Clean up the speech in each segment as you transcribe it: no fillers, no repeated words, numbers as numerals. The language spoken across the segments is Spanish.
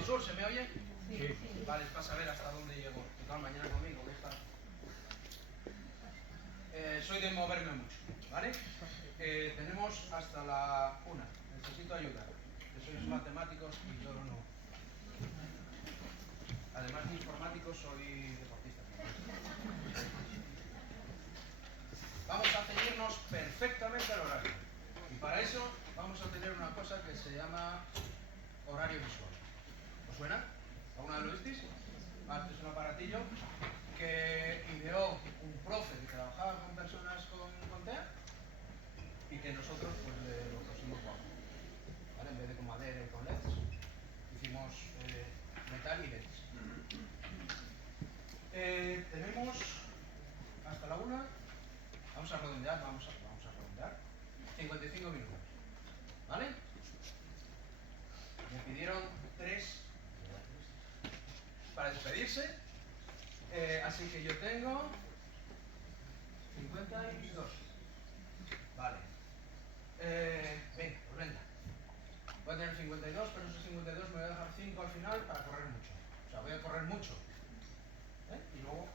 Zona Sur, ¿se me oye? Sí. Vale, es para saber hasta dónde llego. Total, mañana conmigo, que está. Soy de moverme mucho, ¿vale? Tenemos hasta la 1. Necesito ayuda. Que sois matemáticos y yo no. Además de informático, soy deportista. Vamos a ceñirnos perfectamente al horario. Y para eso vamos a tener una cosa que se llama horario visual. ¿Os suena? ¿Alguna vez lo visteis? Este es un aparatillo que ideó un profe que trabajaba con personas con TEA y que nosotros pues lo pusimos guapo. ¿Vale? En vez de con madera y con LEDs, hicimos metal y LEDs. Tenemos hasta la 1. Vamos a redondear, vamos a redondear. 55 minutos. ¿Vale? Me pidieron 3 para despedirse. Así que yo tengo 52. Vale. Venga, pues venga. Voy a tener 52, pero esos 52 me voy a dejar 5 al final para correr mucho. O sea, voy a correr mucho. Y luego...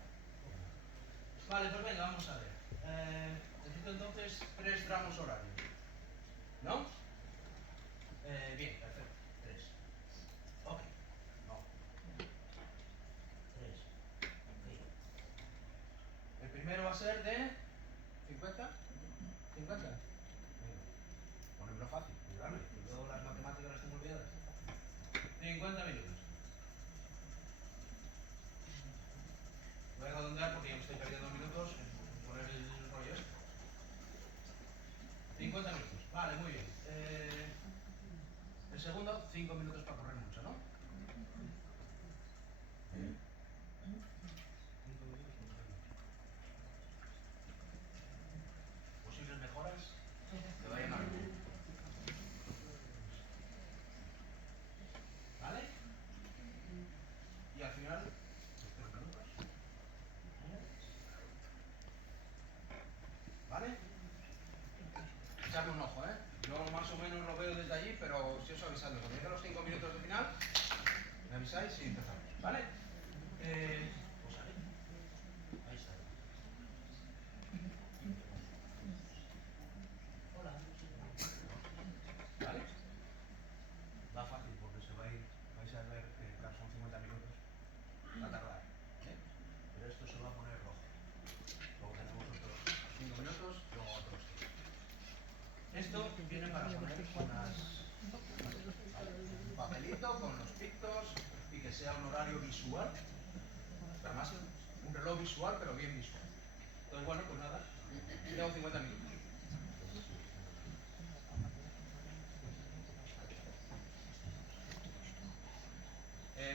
Vale, pues venga, vamos a ver. Necesito entonces 3 tramos horarios. ¿No? Bien, perfecto. 3. Ok. No. 3. Ok. El primero va a ser de 50. 50. Venga. Ponerlo fácil, ayudarme. Yo las matemáticas las tengo olvidadas. 50 minutos. Voy a redondear porque ya me estoy perdiendo minutos en poner el rollo este. 50 minutos. Vale, muy bien. El segundo, 5 minutos para correr mucho, ¿no? 5 minutos para correr mucho. Posibles mejoras que vayan a ver. ¿Vale? Y al final, 3 minutos. ¿Vale? Echarle un ojo, ¿eh? Yo más o menos lo veo desde allí, pero si os avisadlo. Cuando lleguen los 5 minutos de final, me avisáis y empezamos. ¿Vale? Pues ahí está. Hola. ¿Vale? Va fácil porque se va a ir, vais a ver que claro, son 50 minutos. Va a tardar, ¿eh? Pero esto se va a poner rojo. Luego tenemos otros 5 minutos, luego otros 5. Esto viene para poner un papelito con los pictos y que sea un horario visual. Además, un reloj visual, pero bien visual. Entonces, bueno, pues nada, tengo 50 minutos.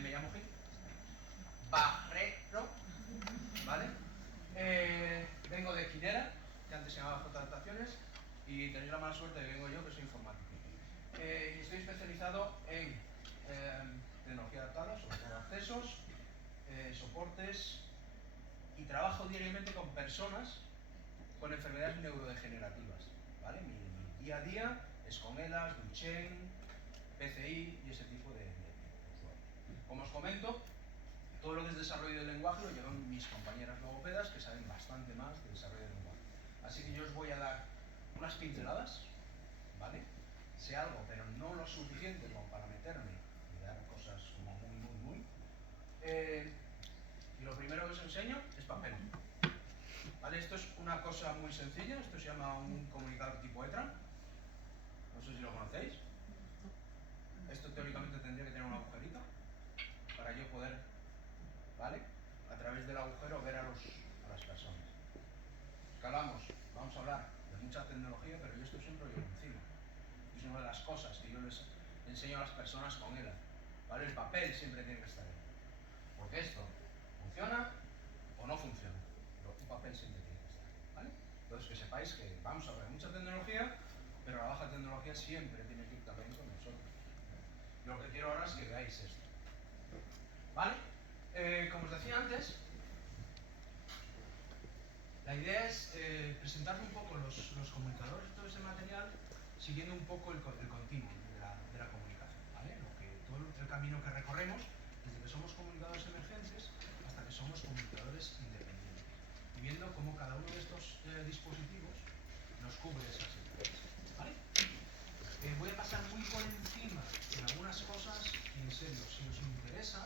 Me llamo Gil Barrero, ¿vale? Vengo de Quinera, que antes se llamaba J Adaptaciones, y tenéis la mala suerte de que vengo yo, que soy informático. Y estoy especializado en tecnología adaptada, sobre todo accesos, soportes, y trabajo diariamente con personas con enfermedades neurodegenerativas, ¿vale? Mi día a día es con ELAs, Duchenne, PCI y ese tipo de usuarios. Como os comento, todo lo que es desarrollo del lenguaje lo llevan mis compañeras logopedas que saben bastante más de desarrollo del lenguaje. Así que yo os voy a dar unas pinceladas, ¿vale? Sé algo, pero no lo suficiente como para meterme y dar cosas como muy. Y lo primero que os enseño es papel. ¿Vale? Esto es una cosa muy sencilla, esto se llama un comunicador tipo ETRA. No sé si lo conocéis. Esto teóricamente tendría que tener un agujerito para yo poder, ¿vale? A través del agujero ver a las personas. Escalamos, vamos a hablar de mucha tecnología, pero yo estoy siempre yo encima. Es una de las cosas que yo les enseño a las personas con ELA. ¿Vale? El papel siempre tiene que estar ahí. Porque esto funciona o no funciona. Pero un papel siempre tiene que estar. ¿Vale? Entonces que sepáis que vamos a ver mucha tecnología, pero la baja tecnología siempre tiene que ir también con nosotros. Lo que quiero ahora es que veáis esto. ¿Vale? Como os decía antes, la idea es presentar un poco los comunicadores de todo este material siguiendo un poco el continuum de la comunicación. ¿Vale? Todo el camino que recorremos desde que somos comunicadores emergentes hasta que somos comunicadores independientes. Y viendo cómo cada uno de estos dispositivos nos cubre esas situaciones. ¿Vale? Voy a pasar muy por encima en algunas cosas y en serio, si os interesa,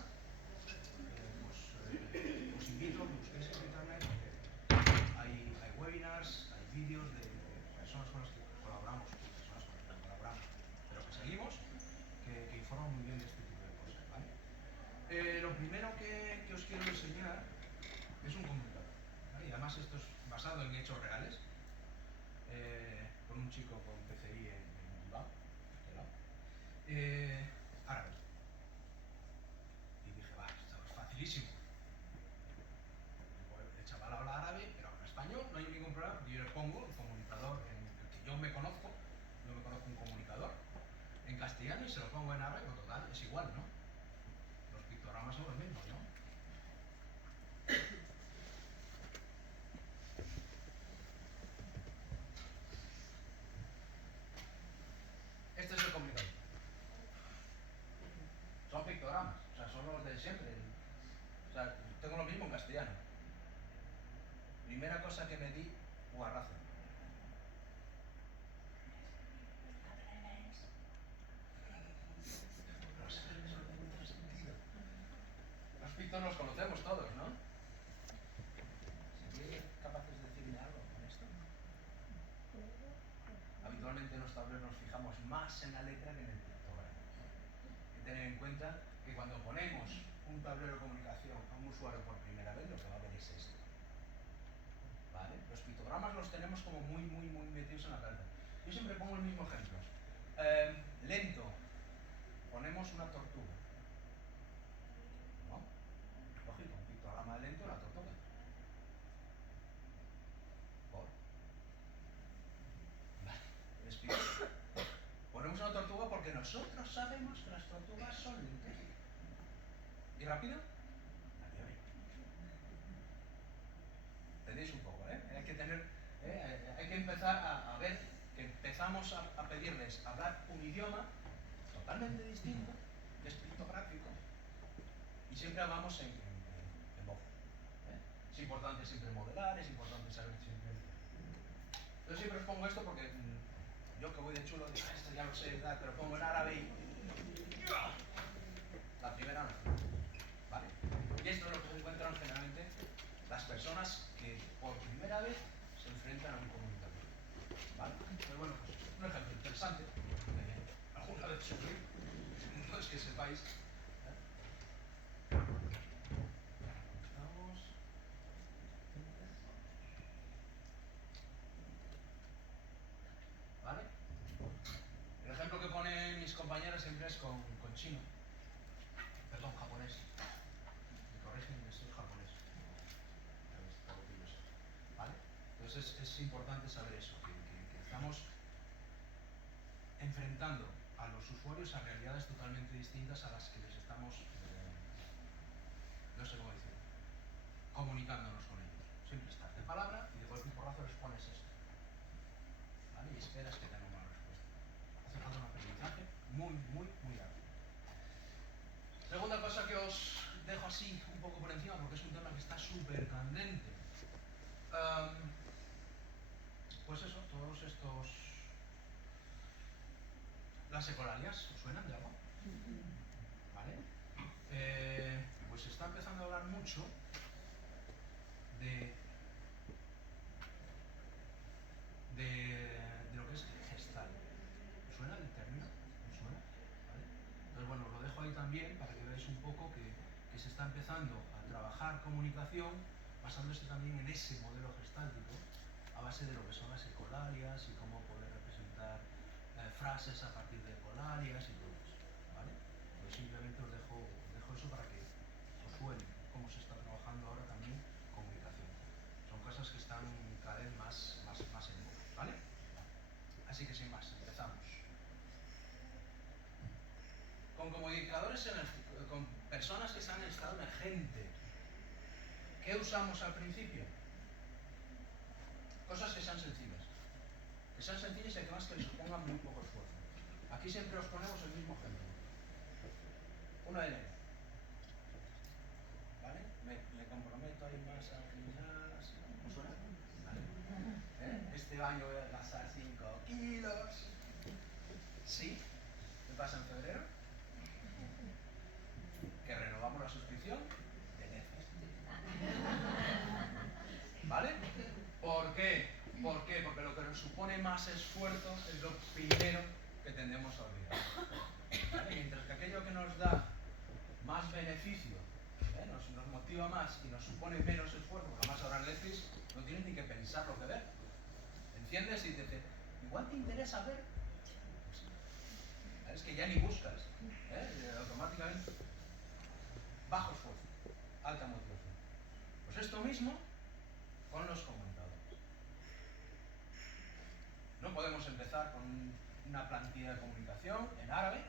os invito a que busquéis por internet. Hay webinars, hay vídeos de personas con las que colaboramos, pero que seguimos, que informan muy bien de este tipo de cosas. ¿Vale? Lo primero que os quiero enseñar es un comunicador. ¿Vale? Y además esto es basado en hechos reales, con un chico con PCI en Bilbao. Árabe. Y dije, va, esto es facilísimo. El chaval habla árabe, pero habla español, no hay ningún problema, porque yo le pongo el comunicador en el que yo me conozco un comunicador en castellano y se lo pongo en árabe, pues total, es igual, ¿no? Los pictogramas son los mismos, ¿no? Este es el comunicador. Son pictogramas, o sea, son los de siempre. O sea, tengo lo mismo en castellano. Primera cosa que me di, guarrazo. Los pictos los conocemos todos, ¿no? ¿Seríais capaces de decirme algo con esto? Habitualmente en los tableros nos fijamos más en la letra que en el pictograma. Hay que tener en cuenta que cuando ponemos un tablero de comunicación a un usuario por primera vez, lo que va a ver es esto. ¿Vale? Los pictogramas los tenemos como muy metidos en la cabeza. Yo siempre pongo el mismo ejemplo. Lento. Ponemos una tortuga. ¿No? Lógico, un pictograma lento, la tortuga. ¿Por? Vale, me explico. Ponemos una tortuga porque nosotros sabemos que las tortugas son lentas. ¿Y rápido? Tenéis un poco, ¿eh? Hay que empezar a ver que empezamos a pedirles hablar un idioma totalmente distinto, que es pictográfico, y siempre hablamos en voz. Es importante siempre modelar, es importante saber siempre. Yo siempre os pongo esto porque yo que voy de chulo, digo, esto ya lo sé, pero pongo en árabe y la primera no. ¿Vale? Y esto es lo que se encuentran generalmente las personas que por primera vez se enfrentan a un comunicador. ¿Vale? Pero bueno, pues un ejemplo interesante, alguna vez sufrí, no es que sepáis. Vamos. ¿Vale? El ejemplo que ponen mis compañeros siempre es con chino. Perdón, japonés. Me corrigen, esto es japonés. ¿Vale? Entonces es importante saber eso, que estamos enfrentando a los usuarios a realidades totalmente distintas a las que les estamos, no sé cómo decirlo, comunicándonos con ellos. Siempre estás de palabra y de golpe y porrazo les pones esto. ¿Vale? Y esperas que tengan una respuesta. Hace falta un aprendizaje muy alto. Segunda cosa que os dejo así un poco por encima porque es un tema que está súper candente. Pues eso, todos estos... ¿Las ecolalias os suenan de algo? ¿Vale? Pues se está empezando a hablar mucho de lo que es gestal. ¿Os suena el término? ¿Os suena? ¿Vale? Entonces, bueno, os lo dejo ahí también para que veáis un poco que se está empezando a trabajar comunicación basándose también en ese modelo gestáltico a base de lo que son las ecolalias y cómo poder representar frases a partir de ecolalias y todo eso. ¿Vale? Pues simplemente os dejo eso para que os suene cómo se está trabajando ahora también comunicación. Son cosas que están cada vez más en boga, ¿vale? Así que sin más, empezamos. Con comunicadores, con personas que están en estado emergente. ¿Qué usamos al principio? Cosas que sean sencillas. Que sean sencillas y además que les supongan muy poco esfuerzo. Aquí siempre os ponemos el mismo ejemplo. 1 de enero. ¿Vale? Me comprometo a ir más al gimnasio. ¿No suena? ¿Vale? Este año voy a gastar 5 kilos. ¿Sí? ¿Qué pasa en febrero? Que renovamos la suscripción de Netflix. ¿Vale? ¿Por qué? ¿Por qué? Porque lo que nos supone más esfuerzo es lo primero que tendemos a olvidar. ¿Vale? Mientras que aquello que nos da más beneficio, nos motiva más y nos supone menos esfuerzo, porque además ahora en Netflix no tienes ni que pensar lo que ver. ¿Entiendes? Y dices, igual te interesa ver. Es que ya ni buscas. Automáticamente. Bajo esfuerzo. Alta motivación. Pues esto mismo con los comunicadores. No podemos empezar con una plantilla de comunicación en árabe.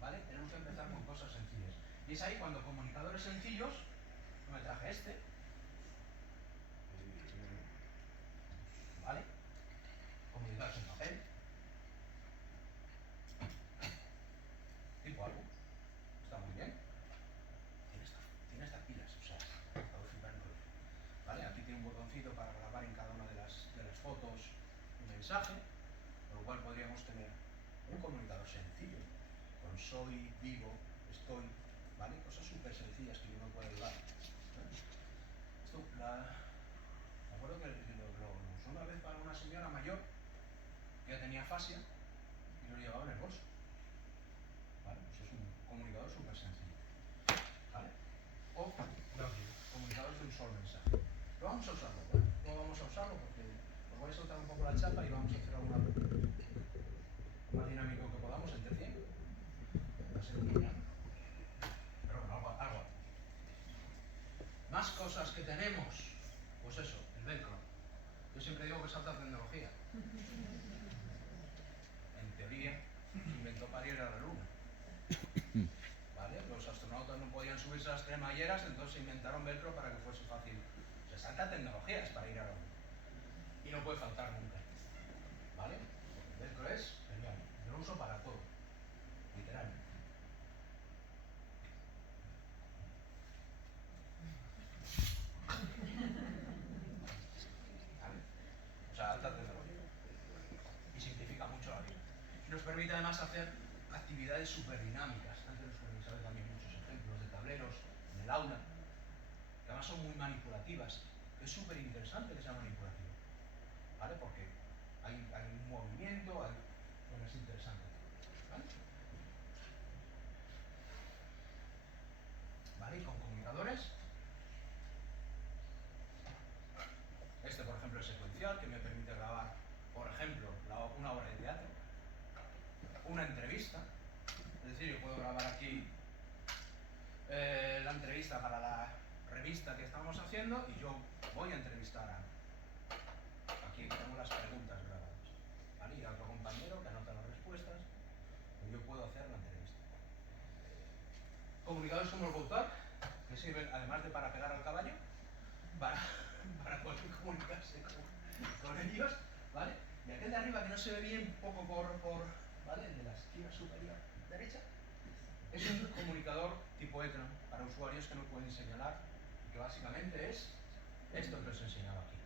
¿Vale? Tenemos que empezar con cosas sencillas. Y es ahí cuando comunicadores sencillos, no me traje este, ¿vale? Comunicados en papel, tipo álbum, está muy bien. Tiene estas pilas, o sea, para flipando. ¿Vale? Aquí tiene un botoncito para grabar en cada una de las fotos un mensaje, con lo cual podríamos tener un comunicador sencillo, con soy, vivo, estoy, ¿vale? Cosas súper sencillas que uno puede ayudar. Esto, me acuerdo que lo usó una vez para una señora mayor que ya tenía fascia y lo llevaba en el bolso. ¿Vale? Pues es un comunicador súper sencillo. ¿Vale? O comunicadores de un solo mensaje. Pero vamos a usarlo, ¿vale? No vamos a usarlo porque os voy a soltar un poco la chapa y vamos a hacer alguna más dinámico que podamos entre 100. Va a ser un día. Pero bueno, algo. Más cosas que tenemos. Pues eso, el velcro. Yo siempre digo que es alta tecnología. En teoría, se inventó para ir a la luna. ¿Vale? Los astronautas no podían subirse a las cremalleras, entonces se inventaron velcro para que fuese fácil. O sea, es alta tecnología es para ir a la luna. Y no puede faltar nunca. ¿Vale? El velcro es genial. Yo lo uso para todo. Literalmente. ¿Vale? O sea, alta tecnología. Y simplifica mucho la vida. Y nos permite además hacer actividades súper dinámicas. Antes nos permitieron también muchos ejemplos de tableros en el aula, que además son muy manipulativas. Es súper interesante que sea manipulativo. ¿Vale? Porque hay un movimiento, bueno, es interesante. ¿Vale? ¿Vale? Y con comunicadores. Este, por ejemplo, es secuencial, que me permite grabar, por ejemplo, una obra de teatro, una entrevista. Es decir, yo puedo grabar aquí la entrevista para la revista que estamos haciendo y yo voy a entrevistar a... Aquí tengo las preguntas grabadas. ¿Vale? Y a otro compañero que anota las respuestas y yo puedo hacer la entrevista. Comunicadores como el GoTalk, que sirven además de para pegar al caballo, para poder comunicarse con ellos, ¿vale? Y aquel de arriba que no se ve bien, poco ¿vale? El de la esquina superior derecha, es un comunicador tipo Ethernet para usuarios que no pueden señalar, que básicamente es esto que os he enseñado aquí.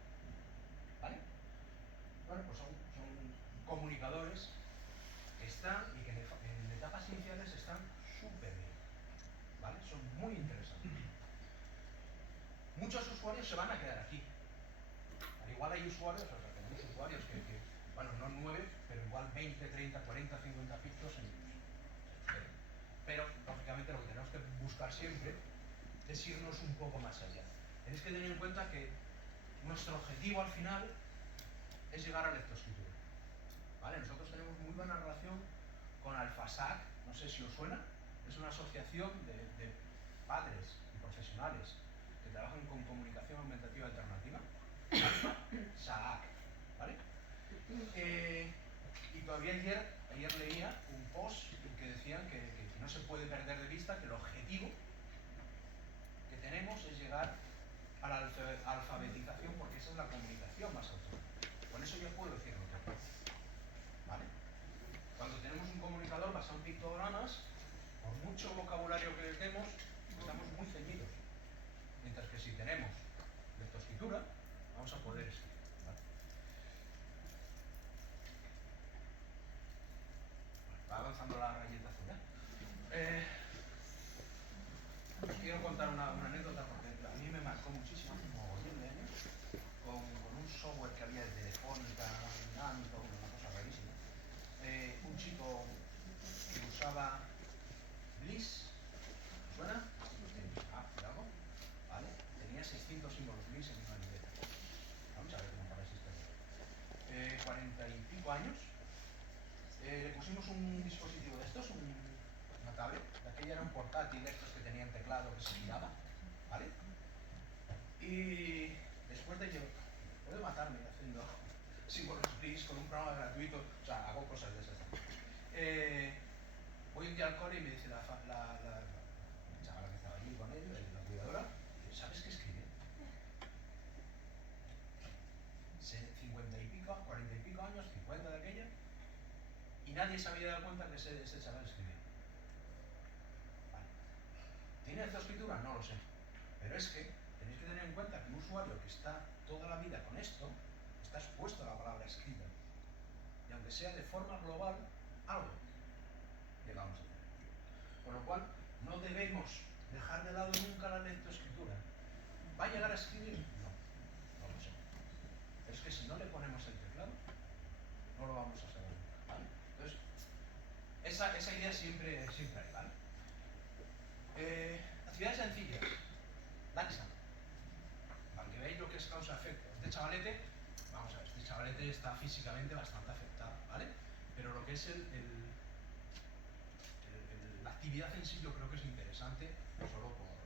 ¿Vale? Bueno, pues son comunicadores que están y que en etapas iniciales están súper bien. ¿Vale? Son muy interesantes. Muchos usuarios se van a quedar aquí. Al igual hay usuarios, o sea, tenemos usuarios que bueno, no 9, pero igual 20, 30, 40, 50 pictos en ellos. Pero, lógicamente, lo que tenemos que buscar siempre es irnos un poco más allá. Tenéis que tener en cuenta que nuestro objetivo al final es llegar a lectoescritura. ¿Vale? Nosotros tenemos muy buena relación con AlphaSAC, no sé si os suena, es una asociación de padres y profesionales que trabajan con comunicación aumentativa alternativa. AlphaSAC, ¿vale? Y todavía ayer leía un post que decían que no se puede perder de vista que el objetivo que tenemos es llegar a la alfabetización, porque esa es la comunicación más autónoma. Con eso yo puedo decir lo que puedo. ¿Vale? Cuando tenemos un comunicador basado en pictogramas, por mucho vocabulario que les demos, estamos muy ceñidos. Mientras que si tenemos lectoescritura, vamos a poder escribir. ¿Vale? Va avanzando la rayeta azul, os quiero contar una anécdota porque a mí me marcó muchísimo hace un mogollón de años con un software que había de Telefónica, dinámico, una cosa rarísima. Un chico que usaba Bliss, ¿suena? Cuidado. ¿Vale? Tenía 600 símbolos Bliss en una libreta. Vamos a ver cómo acaba esta historia. 40 y pico años. Le pusimos un dispositivo de estos, una tablet. De aquella era un portátil de estos que tenían teclado que se giraba. ¿Vale? Y después de matarme haciendo símbolos Bliss con un programa gratuito, o sea, hago cosas de esas. Voy un día al cole y me dice la chavala que estaba allí con él, la cuidadora, ¿sabes qué escribe? 50 y pico, 40 y pico años, 50 de aquella, y nadie se había dado cuenta que ese chaval escribía. Vale. ¿Tiene lectoescritura? No lo sé. Pero es que tenéis que tener en cuenta que un usuario que está toda la vida con esto, está expuesto a la palabra escrita. Y aunque sea de forma global, algo llegamos a tener. Con lo cual, no debemos dejar de lado nunca la lectoescritura. ¿Va a llegar a escribir? No lo sé. Pero es que si no le ponemos el teclado, no lo vamos a saber nunca, ¿vale? Entonces, esa idea siempre hay, ¿vale? Actividades sencillas. Laxa. Para que veáis lo que es causa-efecto. Este chavalete, vamos a ver, este chavalete está físicamente bastante afectado, ¿vale? Pero lo que es la actividad en sí yo creo que es interesante, solo por ¿vale?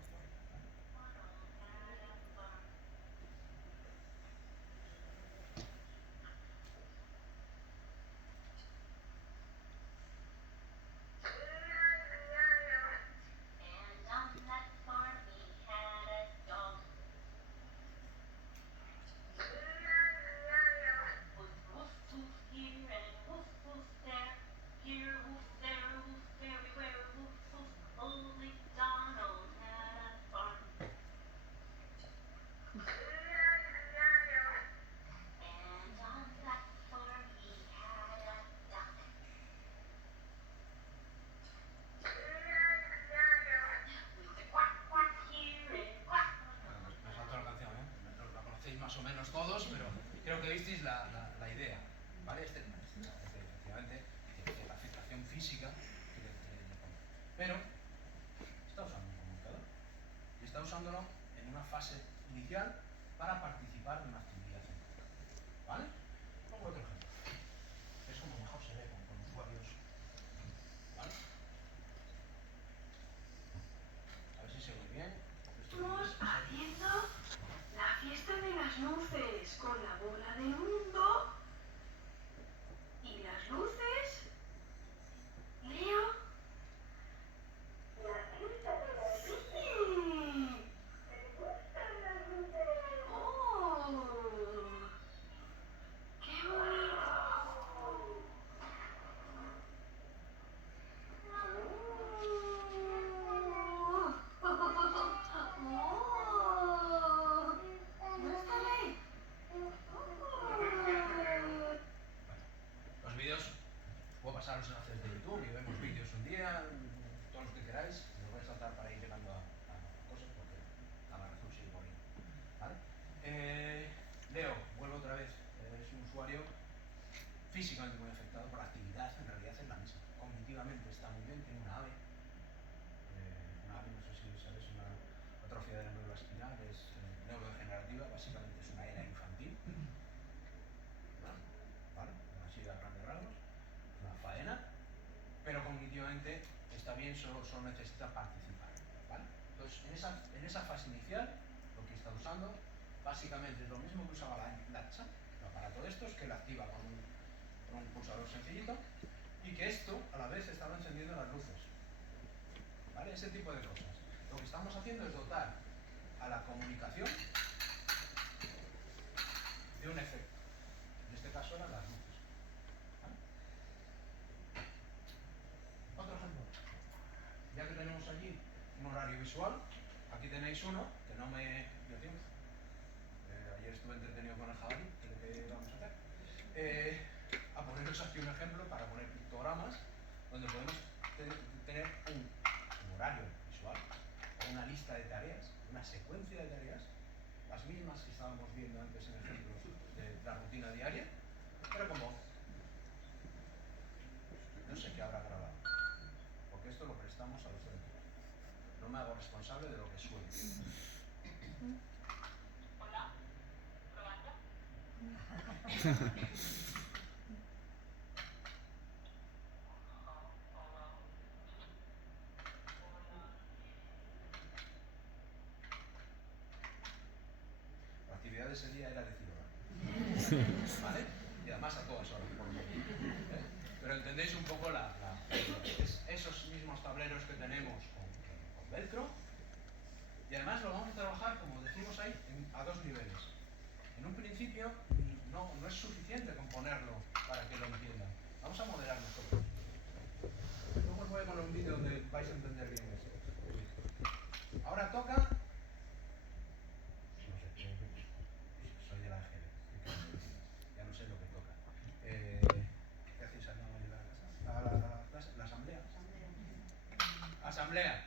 Más o menos todos, pero creo que visteis la idea, ¿vale? Efectivamente, tiene la afectación física que le pone. Pero está usando un comunicador y está usándolo en una fase inicial para participar de una actividad, ¿vale? Pongo otro ejemplo. Es como mejor se ve con usuarios, ¿vale? A ver si se ve bien. Estamos haciendo la fiesta de las luces con la bola del mundo y las luces. Leo. La fiesta de las luces. Sí. ¿Te gustan las luces? Oh. Qué bonito. Los vídeos, puedo pasaros enlaces de YouTube y vemos vídeos un día, todos los que queráis, los voy a saltar para ir llegando a cosas porque la maratón sigue por ahí, ¿vale? Leo, vuelvo otra vez, es un usuario físicamente muy afectado por la actividad, en realidad es la misma. Cognitivamente está muy bien, tiene una AVE, no sé si sabes, una atrofia de la médula espinal, es neurodegenerativa, básicamente es una ELA infantil, ¿vale? Así a grandes rasgos, es una faena, pero cognitivamente está bien, solo necesita participar, ¿vale? Entonces, en esa fase inicial, lo que está usando, básicamente es lo mismo que usaba la LATSA, el aparato de estos, que la activa con un pulsador sencillito, y que esto, a la vez, estaba encendiendo las luces, ¿vale? Ese tipo de cosas. Lo que estamos haciendo es dotar a la comunicación de un efecto. En este caso eran las luces, ¿vale? Otro ejemplo. Ya que tenemos allí un horario visual. Aquí tenéis uno que no me dio tiempo. Ayer estuve entretenido con el jabalí, que vamos a hacer. A poneros aquí un ejemplo para poner pictogramas donde podemos tener un horario visual, o una lista de tareas, una secuencia de tareas, las mismas que estábamos viendo antes en ejemplos de la rutina diaria, pero como no sé qué habrá grabado, porque esto lo prestamos a los centros. No me hago responsable de lo que suene. Hola, probando. La actividad de ese día era decir hola. ¿Vale? Y además a todas horas, por lo menos. Pero entendéis un poco es esos mismos tableros que tenemos con velcro. Y además lo vamos a trabajar, como decimos ahí, a dos niveles. En un principio no es suficiente con ponerlo para que lo entiendan. Vamos a modelar nosotros. Luego os voy a poner un vídeo donde vais a entender bien esto. Ahora toca... No sé, soy de la AGB. Ya no sé lo que toca. ¿Qué hacéis al no llegar a la clase? ¿La asamblea? Asamblea.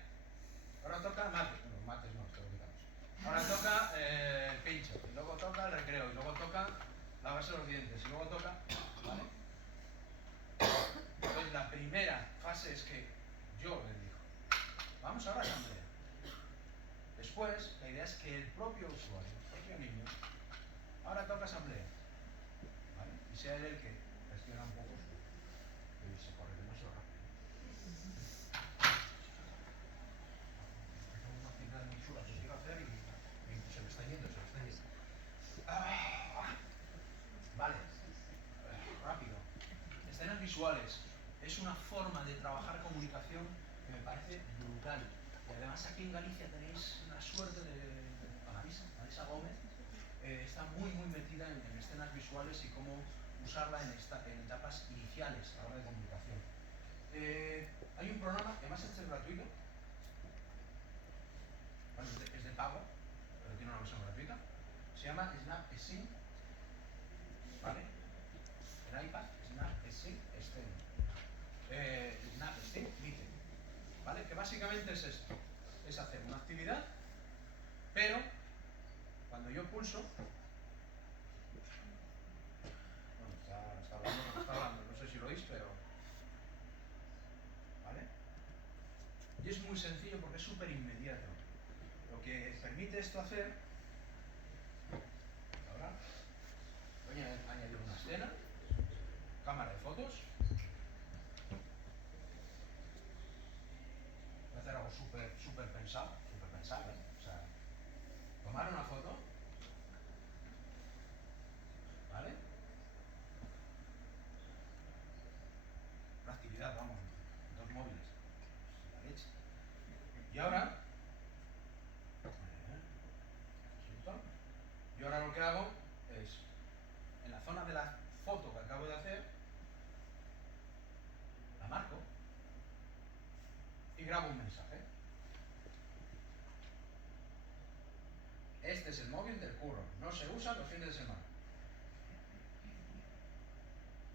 Ahora toca mates. Bueno, mates no, esto lo quitamos. Ahora toca el pincho, y luego toca el recreo, y luego toca lavarse los dientes, y luego toca... ¿Vale? Entonces la primera fase es que yo les digo, vamos ahora a asamblea. Después, la idea es que el propio usuario, el propio niño, ahora toca asamblea. ¿Vale? Y sea él el que gestiona un poco y se corre demasiado rápido. Es una actividad muy chula que quiero hacer y se me está yendo, se me está yendo. Vale, rápido. Escenas visuales. Es una forma de trabajar comunicación que me parece brutal. Y además aquí en Galicia tenéis la suerte de Marisa Gómez, está muy metida en escenas visuales y cómo usarla en etapas iniciales a la hora de comunicación. Hay un programa que además es gratuito, bueno, es de pago, pero tiene una versión gratuita. Se llama SnapSync, ¿vale? En iPad, SnapSync Extend. SnapSync Lite, ¿vale? Que básicamente es esto, es hacer una actividad, pero cuando yo pulso, bueno, está hablando, no sé si lo oís, pero, ¿vale? Y es muy sencillo porque es súper inmediato. Lo que permite esto hacer, ahora, voy a añadir una escena, cámara de fotos, voy a hacer algo súper pensado, ¿eh? O sea, tomar una foto, ¿vale? Una actividad, vamos, dos móviles, la leche. Y ahora, yo ahora lo que hago es, en la zona de la foto que acabo de hacer, la marco y grabo un mensaje. Este es el móvil del curro, no se usa los fines de semana.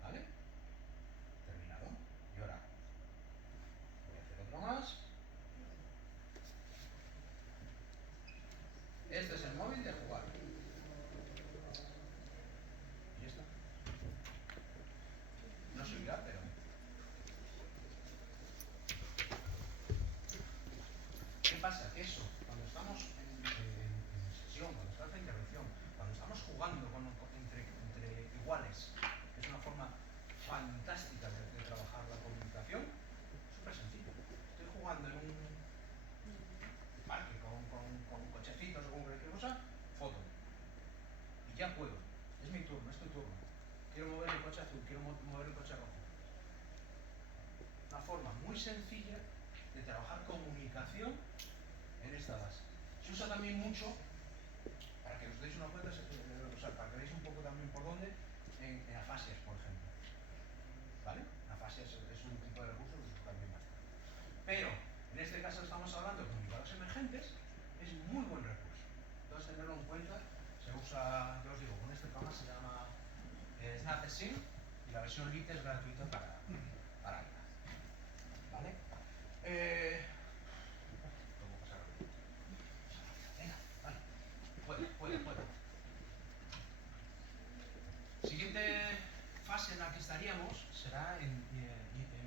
¿Vale? Terminado. Y ahora voy a hacer otro más. Este es el móvil de jugar. Y esto no se oirá, pero... ¿Qué pasa? Que eso, cuando estamos en sesión, cuando estamos en intervención, cuando estamos jugando entre iguales, que es una forma fantástica de trabajar la comunicación, es súper sencillo. Estoy jugando en un parque con cochecitos o con cualquier cosa, foto. Y ya puedo. Es mi turno, es tu turno. Quiero mover el coche azul, quiero mover el coche rojo. Una forma muy sencilla de trabajar comunicación en esta base. Se usa también mucho, para que os deis una cuenta, o sea, para que veáis un poco también por dónde, en afasias, por ejemplo. ¿Vale? Afasias es un tipo de recurso que se usa también bastante. Pero, en este caso, caso estamos hablando de comunicados emergentes, es muy buen recurso. Entonces tenerlo en cuenta. Se usa, yo os digo, con este programa se llama SnapSync y la versión Lite es gratuita para iPad. ¿Vale? ¿Cómo pasar? Venga, vale. Puede. Siguiente fase en la que estaríamos será en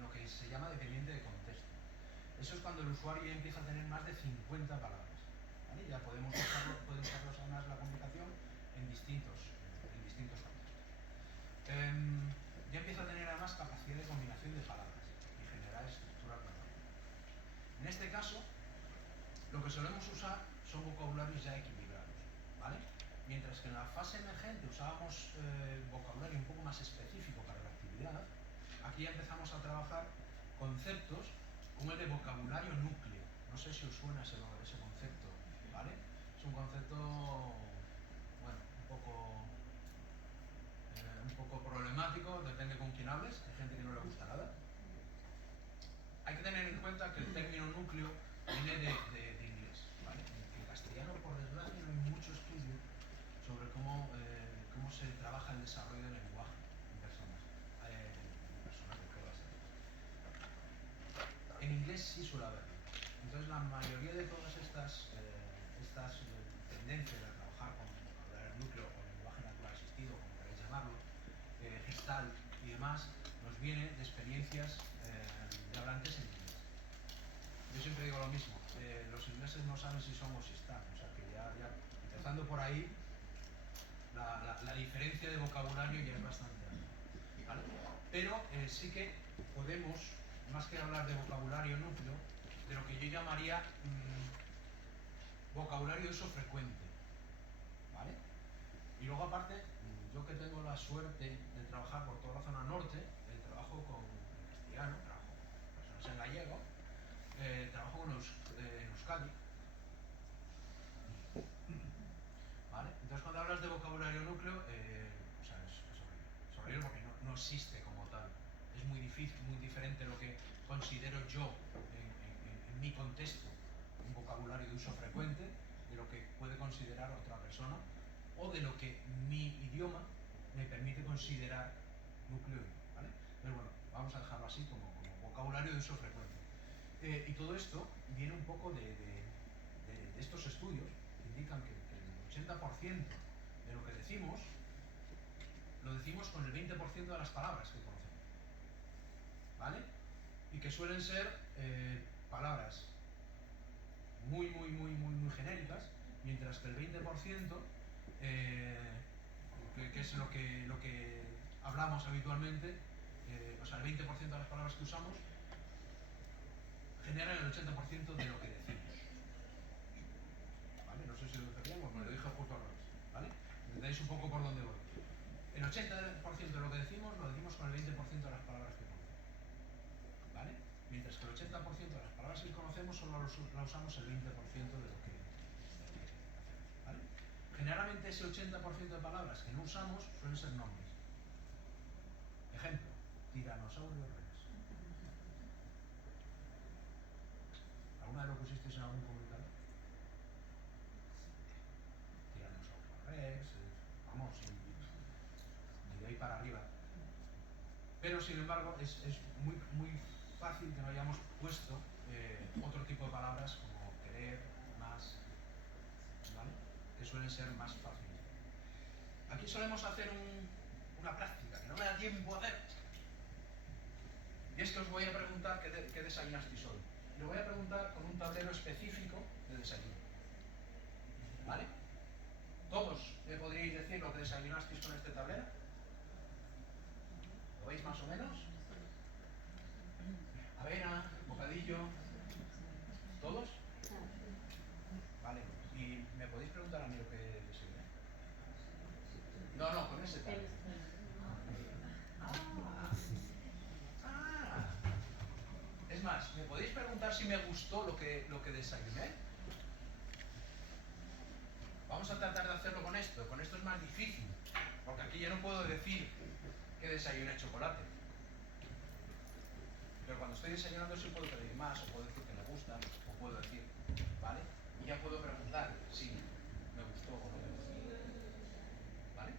lo que se llama dependiente de contexto. Eso es cuando el usuario ya empieza a tener más de 50 palabras. ¿Vale? Ya puede usarlos además la comunicación en distintos contextos. Ya empieza a tener además capacidad de combinación de palabras y generar estructuras gramáticas. En este caso, lo que solemos usar son vocabularios ya equilibrados, ¿vale? Mientras que en la fase emergente usábamos vocabulario un poco más específico para la actividad, aquí ya empezamos a trabajar conceptos como el de vocabulario núcleo. No sé si os suena ese concepto, ¿vale? Es un concepto, bueno, un poco problemático, depende con quién hables, hay gente que no le gusta nada. Hay que tener en cuenta que el término núcleo viene de inglés, ¿vale? En castellano, por desgracia, no hay mucho estudio sobre cómo se trabaja el desarrollo del lenguaje en personas de todas ellas. En inglés sí suele haberlo. Entonces la mayoría de todas estas tendencias a trabajar con vocabulario núcleo o lenguaje natural asistido, como queráis llamarlo, Gestalt y demás, nos viene de experiencias de hablantes en inglés. Yo siempre digo lo mismo, los ingleses no saben si son o si están, o sea que ya empezando por ahí, la diferencia de vocabulario ya es bastante amplia, ¿vale? Pero sí que podemos, más que hablar de vocabulario núcleo, de lo que yo llamaría vocabulario de uso frecuente, ¿vale? Y luego aparte, yo que tengo la suerte de trabajar por toda la zona norte, trabajo con castellano, trabajo con personas en gallego, trabajo en Euskadi, ¿vale? Entonces cuando hablas de vocabulario núcleo, o sea, es horrible. Es horrible porque no existe como tal. Es muy difícil, muy diferente lo que considero yo en mi contexto un vocabulario de uso frecuente de lo que puede considerar otra persona o de lo que mi idioma me permite considerar núcleo, ¿vale? Pero bueno, vamos a dejarlo así como vocabulario de uso frecuente. Y todo esto viene un poco de estos estudios que indican que el 80% de lo que decimos lo decimos con el 20% de las palabras que conocemos, ¿vale? Y que suelen ser palabras muy genéricas, mientras que el 20%, que es lo que hablamos habitualmente, o sea, el 20% de las palabras que usamos generan el 80% de lo que decimos, ¿vale? No sé si lo entendíamos, me lo dije justo al revés, ¿vale? ¿Entendéis un poco por dónde voy? El 80% de lo que decimos lo decimos con el 20% de las palabras que conocemos, ¿vale? Mientras que el 80% de las palabras que conocemos solo la usamos el 20% de lo que hacemos, ¿vale? Generalmente ese 80% de palabras que no usamos suelen ser nombres. Ejemplo, tiranosaurio rex. ¿Alguna vez lo pusisteis en algún comunicador? Tiranosaurio rex, vamos, y de ahí para arriba. Pero sin embargo es muy fácil que no hayamos puesto otro tipo de palabras como querer, más, ¿vale? Que suelen ser más fáciles. Aquí solemos hacer una práctica que no me da tiempo a hacer. Y es que os voy a preguntar qué desayunasteis hoy. Y lo voy a preguntar con un tablero específico de desayuno, ¿vale? ¿Todos me podríais decir lo que desayunasteis con este tablero? ¿Lo veis más o menos? Avena, bocadillo, ¿todos? Vale, ¿y me podéis preguntar a mí lo que desayuné? No, con ese tablero. Es más, ¿me podéis preguntar si me gustó lo que desayuné? Vamos a tratar de hacerlo con esto es más difícil, porque aquí ya no puedo decir que desayuné chocolate. Pero cuando estoy desayunando sí puedo pedir más o puedo decir que me gusta. gusta, o puedo decir, ¿vale? Y ya puedo preguntar si me gustó o no me gustó, ¿vale?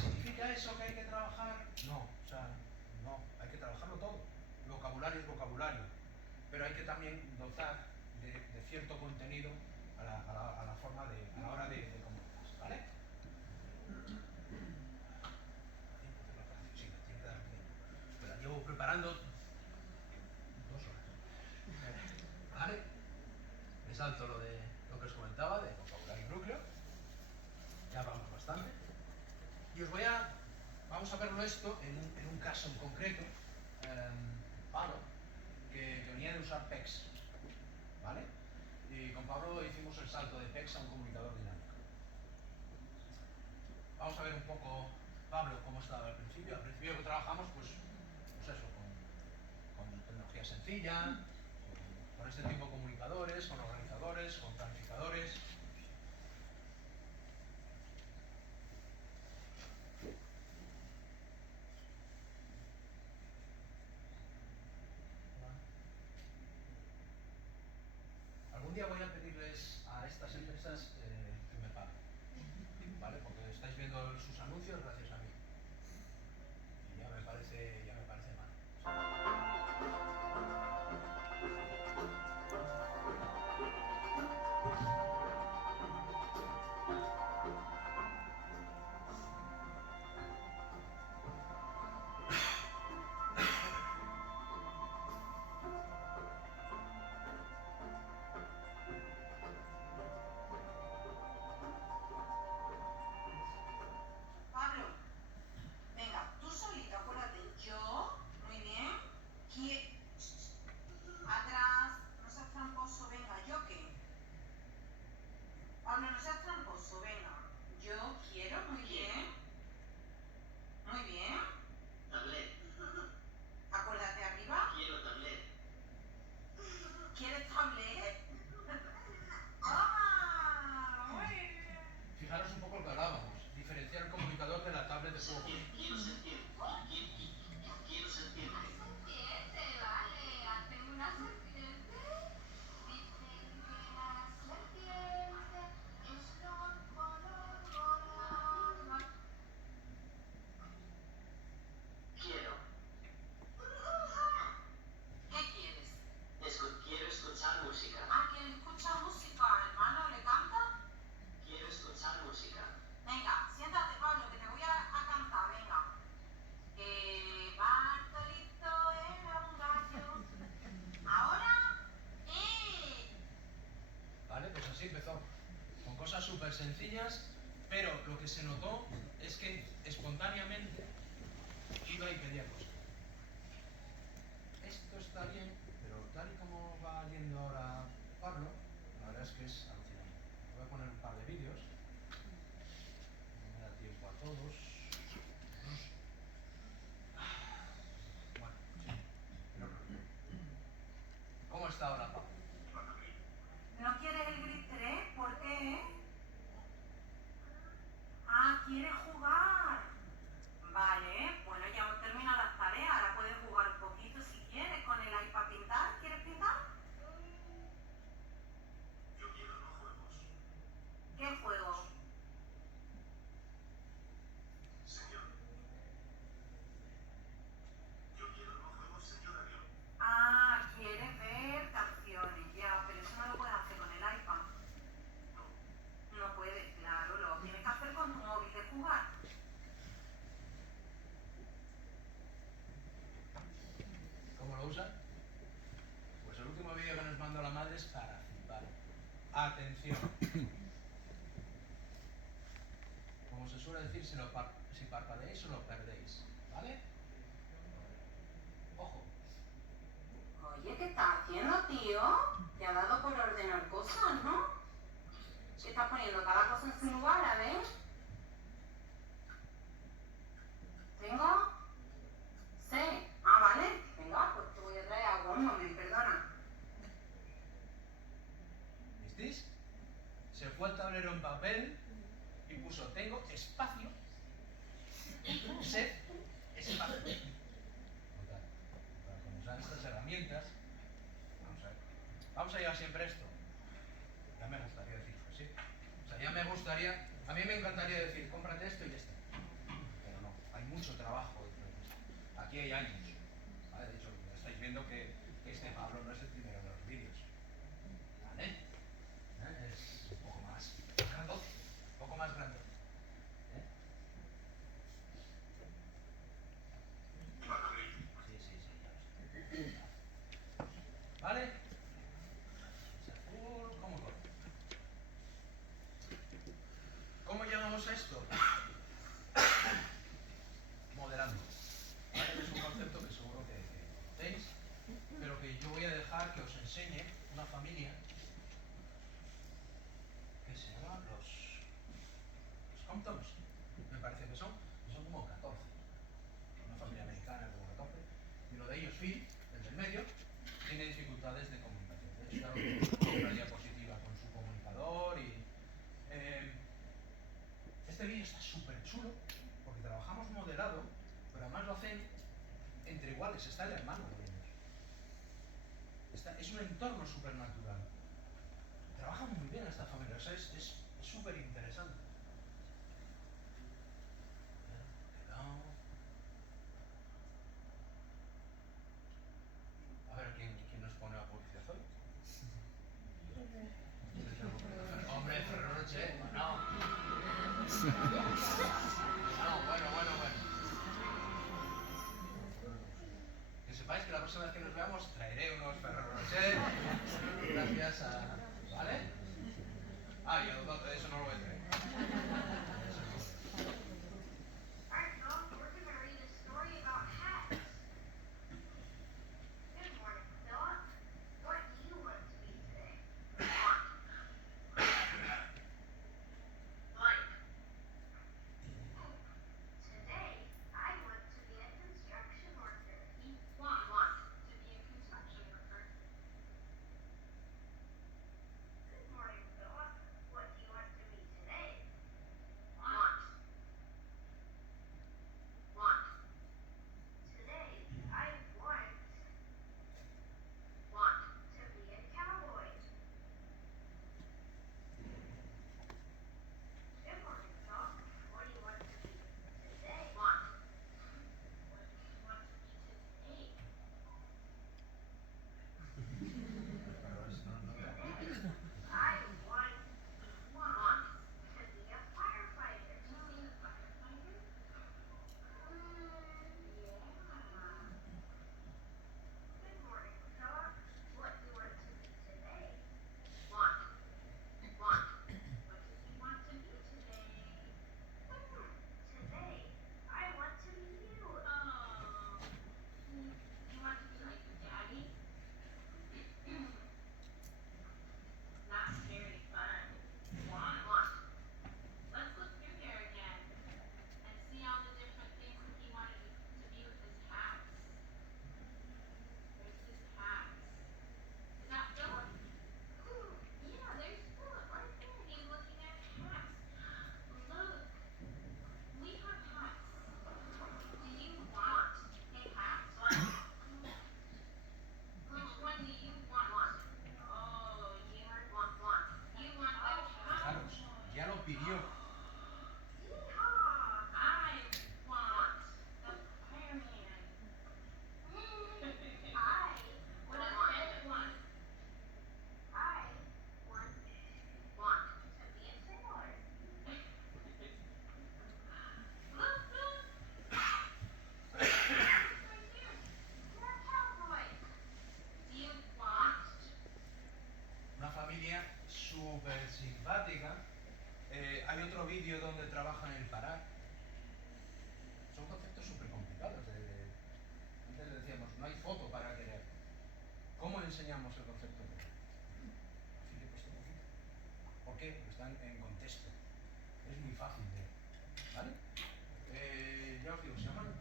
¿Significa eso que hay que trabajar? No, o sea, no, hay que trabajarlo todo. Vocabulario es vocabulario, pero hay que también dotar de cierto contenido a la forma a la hora de comunicarse, ¿vale? Sí, me tiene que dar tiempo. Pero la llevo preparando 2 horas. ¿Vale? Me salto lo que os comentaba de vocabulario núcleo. Ya vamos bastante. Y vamos a verlo esto en un caso en concreto. Pablo, que venía de usar PEX, ¿vale? Y con Pablo hicimos el salto de PEX a un comunicador dinámico. Vamos a ver un poco, Pablo, cómo estaba al principio. Al principio que trabajamos, pues eso, con tecnología sencilla, con este tipo de comunicadores, con organizadores, con planificadores. Algún día voy a pedirles a estas empresas que me paguen, ¿vale? Porque estáis viendo sus anuncios gracias a mí. Y ya me parece mal. Pablo, venga, tú solito, acuérdate, yo, muy bien, atrás, no seas tramposo, venga, ¿yo qué? Pablo, no seas tramposo, venga, yo quiero, muy bien, muy bien, Tablet. acuérdate arriba, Quiero tablet. ¿quieres tablet? ¡Ah! Muy bien. Fijaros un poco lo que hablábamos, diferenciar el comunicador de la tablet de juego. Quiero sentir. Quiero sentirte. Serpiente, vale, hacen una serpiente. Dicen que la serpiente es lo. Quiero. ¿Qué quieres? Quiero escuchar música. Ah, ¿quieres escuchar música, hermano? ¿Le canta? Quiero escuchar música. Venga, siéntate, Pablo, que te voy a cantar, venga. Bartolito era un gallo. Ahora, ¿Vale? Pues así empezó. Con cosas súper sencillas, pero lo que se notó es que espontáneamente iba y pedía cosas. Esto está bien, pero tal y como va yendo ahora Pablo, la verdad es que es alucinante. Voy a poner un par de vídeos. No me da tiempo a todos. Bueno, sí. ¿Cómo está ahora Pablo? ¿no quieres el Grip 3? ¿Por qué? Ah, ¿quieres jugar? Vale, bueno, ya hemos terminado las tareas. Ahora puedes jugar un poquito si quieres con el iPad pintar. ¿Quieres pintar? Yo quiero no juegos. ¿Qué juego? Señor. Yo quiero no juegos, señor avión. Ah, quieres ver canciones, ya, pero eso no lo puedes hacer con el iPad. No puedes, claro, lo tienes que hacer con tu móvil de jugar. ¿Cómo lo usa? Pues el último vídeo que nos mandó la madre es para flipar. Atención. Como se suele decir, si parpadeáis o lo perdéis. ¿Vale? Ojo. Oye, ¿qué estás haciendo, tío? Te ha dado por ordenar cosas, ¿no? ¿Qué estás poniendo cada cosa en su lugar, a ver? ¿Tengo? Sí. Ah, vale. Venga, pues te voy a traer agua. Un momento, perdona. ¿Visteis? Se fue al tablero en papel y puso tengo espacio, set, espacio. Total. Para comenzar estas herramientas, vamos a ver. vamos a llevar siempre esto. Ya me gustaría decir que sí. O sea, ya me gustaría, a mí me encantaría decir, cómprate esto y esto. Pero no, hay mucho trabajo detrás de esto. Aquí hay años. ¿Vale? De hecho, estáis viendo que este Pablo no es el primero de los vídeos. ¿Vale? Es un poco más grandote, un poco más grande. ¿Eh? Sí, sí, sí, ya lo sé. ¿Vale? ¿Cómo corre? ¿Cómo llamamos a esto? Modelando. ¿Vale? Es un concepto que seguro que conocéis, pero que yo voy a dejar que os enseñe una familia que se llama los Comptons, me parece que son como 14. Una familia americana como 14. Y uno de ellos, Phil, el del medio, tiene dificultades de comunicación. De hecho, ya lo tengo una diapositiva con su comunicador y... este vídeo está súper chulo porque trabajamos modelado, pero además lo hacen entre iguales, está el hermano de ellos. Es un entorno súper natural. Trabajan muy bien esta familia, o sea, es súper interesante. A ver, ¿quién nos pone la publicidad hoy? Hombre, Ferrero Rocher, no. No, bueno. Que sepáis que la próxima vez que nos veamos traeré unos Ferrero Rocher. Gracias a... ¿Vale? Ah, y eso no lo voy a traer. Alright, Phil, we're gonna read a story about hats. Good morning, Philip. What do you want to be today? Light. Today, I want to be a construction worker. Want. To be a construction worker. Good morning, Philip. What do you want to be today? Want. Today, I want Want. to be a cowboy. Good morning, Philip. What do you want to be today? Want. What do you want to be today? Today, I want to be a firefighter. To be a firefighter? Yeah. Good morning, Philip. What do you want to be today? Want. What does he want to be today? Today, I want to be you. Oh. You want to be like your daddy? Not very fun. Want. Let's look through here again and see all the different things that he wanted to be with his hats. There's his hats. Is that Philip? Yeah, there's Philip right there. He's looking at hats. Look, we have hats. Do you want a hat? Which one do you want? Oh, you want. You want a hat. Fijaros, ya lo pidió. Yeehaw! I want the fireman. I What does Philip want? I want to be a sailor. Look. Right there. You're a cowboy. Do you want? Una familia súper simpática. Hay otro vídeo donde trabajan el parar. Son conceptos súper complicados. Antes le decíamos, no hay foto para querer. ¿Cómo le enseñamos el concepto de querer? Así le he puesto un poquito. ¿Por qué? Porque están en contexto. Es muy fácil de... ¿Vale? Ya os digo, se llaman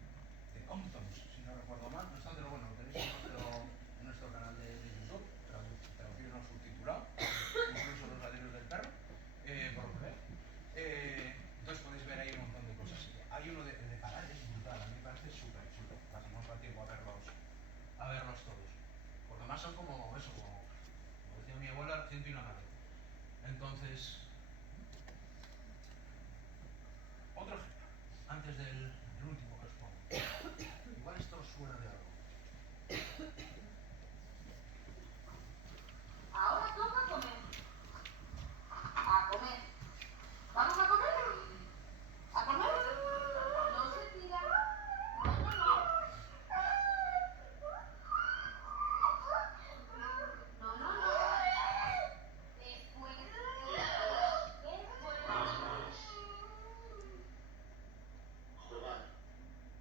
The Comptons, si no recuerdo mal. No obstante, bueno, lo tenéis en nuestro canal de YouTube, traducido no subtitulado, incluso los ladridos del perro, por lo que veo. Entonces podéis ver ahí un montón de cosas. Hay uno el de parar, es brutal, a mí me parece súper chulo. Pasamos al tiempo a verlos todos. Por lo demás son como eso, como decía Entonces, otro ejemplo, antes del último que os pongo. Igual esto os suena de algo. Ahora toca comer. A comer. ¿Vamos a comer? ¿A comer? No se tira. No, no, no. No, no, no. Después. Jugar.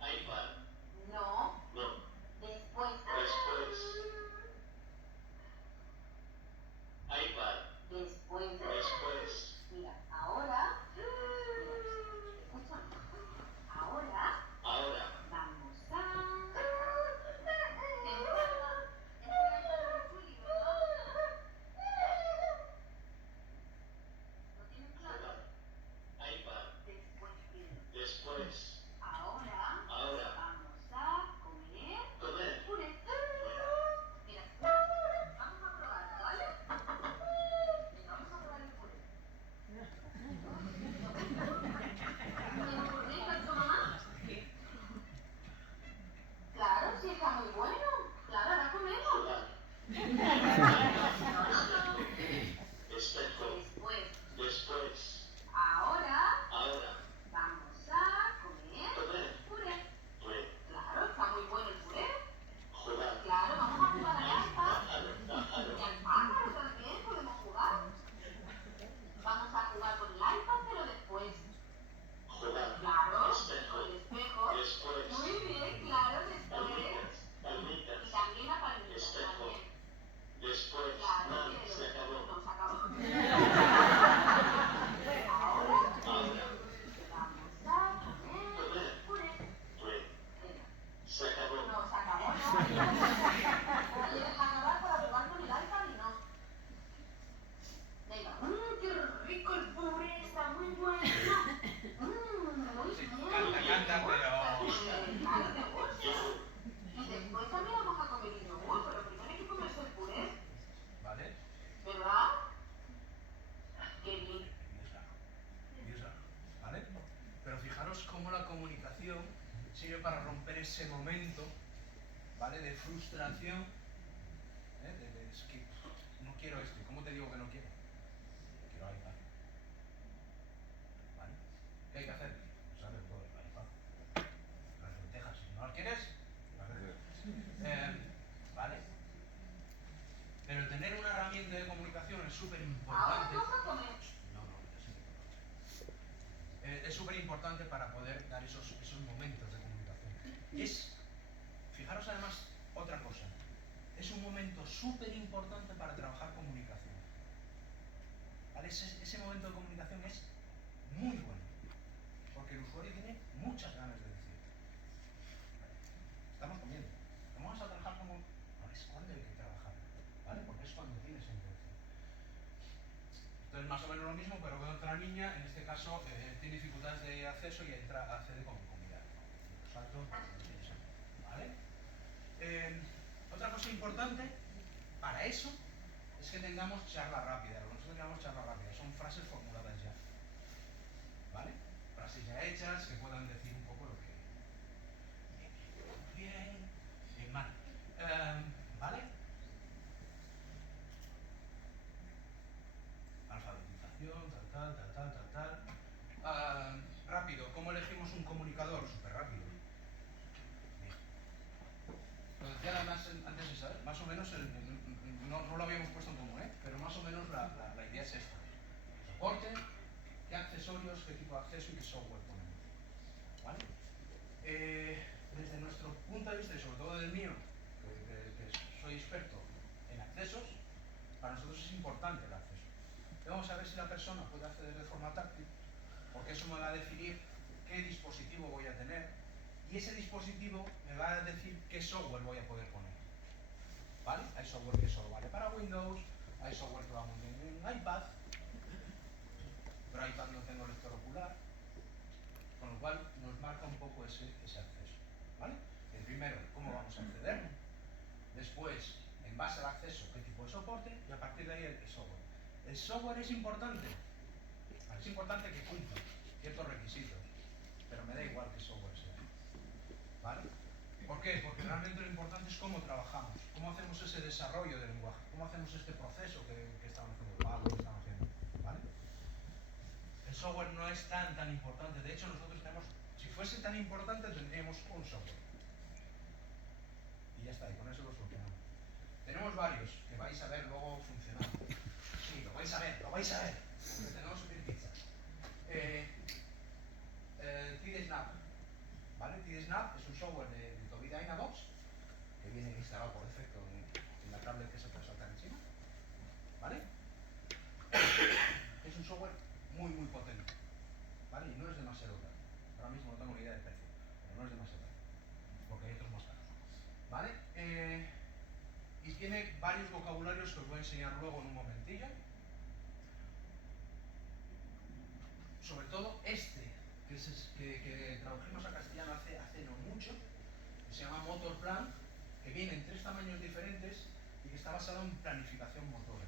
iPad. No. No. Después. Después. iPad. Después. Después. Mira, ahora. Mira, escucha. Ahora Ahora. vamos a. ¿Te gusta? Es que la iPad es muy chuli, ¿verdad? ¿Lo tienes claro? Jugar. iPad. Después. Después. Ahora Ahora. vamos a comer Comer. puré. Mira, vamos a probarlo, ¿vale? Venga, vamos a probar el puré. ¿Qué tal tu mamá? Claro, sí está muy bueno. Claro, ahora comemos. Jugar. No, no, no. Espejo. Después. Después. Ahora Ahora. vamos a comer Comer. puré. Puré. Claro, está muy bueno el puré. Jugar. Claro, vamos a jugar al iPad. Pájaro. Y al pájaro también podemos jugar. Vamos a jugar con el iPad, pero después. Jugar. Claro, Espejo. con el espejo. Después. Muy bien, claro, después. Palmitas. Y Palmitas. también la palmita. Espejo. También. Después. Claro, No, que se acabó. no, se acabó. Ahora Ahora. vamos a comer Comer. puré. Puré. Venga. Se acabó. No, se acabó, no. Ayer dejan acabar para jugar con el iPad y no. Venga. Qué rico el puré, está muy bueno. Muy Sí, bien. canta, pero... Claro, te gusta. Y después también vamos a comer el yogur, pero primero hay que comerse el puré, ¿Vale? ¿verdad? Qué bien. Y es raro, ¿vale? Pero fijaros cómo la comunicación sirve para romper ese momento, ¿vale? De frustración, ¿eh? Es que no quiero esto. ¿Y cómo te digo que no quiero? Quiero iPad. ¿Vale? ¿Qué hay que hacer? Usar todo el iPad. Las lentejas. Si no las quieres, las dejas. ¿Vale? Pero tener una herramienta de comunicación es súper Ahora importante. toca comer. No, es súper importante para poder dar esos momentos de comunicación. Fijaros además otra cosa, es un momento súper importante para trabajar comunicación. ¿Vale? Ese momento de comunicación es muy bueno, porque el usuario tiene muchas ganas de decir. Estamos comiendo, vamos a trabajar como... No, es cuando hay que trabajar, ¿vale? Porque es cuando tienes intención. Entonces más o menos lo mismo, pero veo otra niña, en este caso tiene dificultades de acceso y accede con comida. Salto, ¿vale? Otra cosa importante para eso es que tengamos charla rápida. Lo que nosotros llamamos charla rápida son frases formuladas ya, ¿vale? Frases ya hechas que puedan decir un poco lo que bien, bien mal, ¿vale? Alfabetización, tal. Rápido, ¿cómo elegimos un comunicador? Súper rápido. Lo decía además antes, ¿sabes? Más o menos, no lo habíamos puesto en común, ¿eh? Pero más o menos la idea es esta. Soporte, qué accesorios, qué tipo de acceso y qué software ponemos. ¿Vale? Desde nuestro punto de vista, y sobre todo del mío, que soy experto en accesos, para nosotros es importante el acceso. Vamos a ver si la persona puede acceder de forma táctil, porque eso me va a definir qué dispositivo voy a tener, y ese dispositivo me va a decir qué software voy a poder poner. ¿Vale? Hay software que solo vale para Windows, hay software que va muy bien en iPad, pero iPad no tengo lector ocular, con lo cual nos marca un poco ese acceso. ¿Vale? El primero, cómo vamos a acceder. Después, en base al acceso, qué tipo de soporte, y a partir de ahí el software. ¿El software es importante? Es importante que cumpla ciertos requisitos, pero me da igual qué software sea. ¿Vale? ¿Por qué? Porque realmente lo importante es cómo trabajamos, cómo hacemos ese desarrollo del lenguaje, cómo hacemos este proceso que estamos haciendo, Pablo, que estamos haciendo. ¿Vale? El software no es tan importante. De hecho, nosotros tenemos, si fuese tan importante, tendríamos un software. Y ya está, y con eso lo solucionamos. Tenemos varios que vais a ver luego funcionando. Sí, lo vais a ver, lo vais a ver. Porque tenemos que pedir pizzas. TDSnap. ¿Vale? TDSnap es un software de Tobii Dynavox que viene instalado por defecto en la tablet que se puede saltar encima. ¿Vale? Es un software muy potente. ¿Vale? Y no es demasiado caro. Ahora mismo no tengo ni idea del precio, pero no es demasiado caro. Porque hay otros más caros. ¿Vale? Y tiene varios vocabularios que os voy a enseñar luego en un momentillo. Sobre todo este, que tradujimos a castellano hace no mucho, que se llama Motor Plan, que viene en 3 tamaños diferentes y que está basado en planificación motora.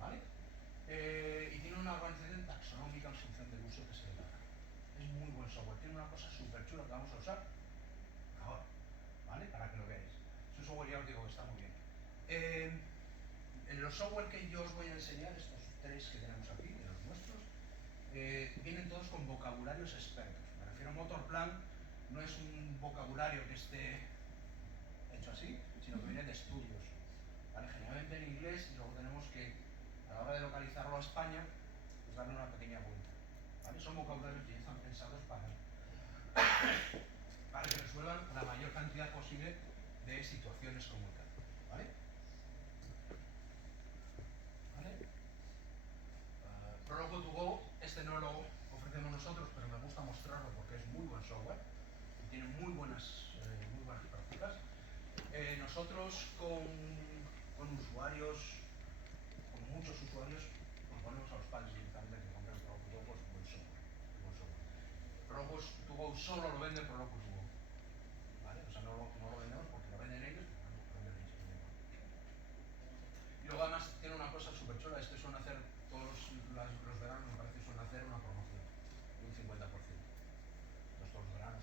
¿Vale? Y tiene una organización taxonómica en función del uso que se le da. Es muy buen software, tiene una cosa súper chula que vamos a usar ahora, ¿vale? Para que lo veáis. Es un software, ya os digo, que está muy bien. En los software que yo os voy a enseñar, estos 3 que tenemos aquí, de los nuestros, vienen todos con vocabularios expertos. Me refiero a Motor Plan, no es un vocabulario que esté hecho así, sino que viene de estudios. ¿Vale? Generalmente en inglés, y luego tenemos que, a la hora de localizarlo a España, pues darle una pequeña vuelta. ¿Vale? Son vocabularios que ya están pensados para que resuelvan la mayor cantidad posible de situaciones comunicativas. ¿Vale? ¿Vale? Prologo to Go, este no lo ofrecemos nosotros, pero me gusta mostrarlo porque es muy buen software y tiene muy buenas prácticas. Nosotros con usuarios, con muchos usuarios, proponemos a los padres directamente que compren Prologo to Go, pues buen software. Prologo to Go solo lo vende Prologo to Go. ¿Vale? O sea, no lo vendemos porque lo venden ellos, pero no lo venden ellos también. Y luego además tiene una cosa súper chula, es que suelen hacer todos los veranos, me parece, suelen hacer una promoción de un 50%. Entonces todos los veranos.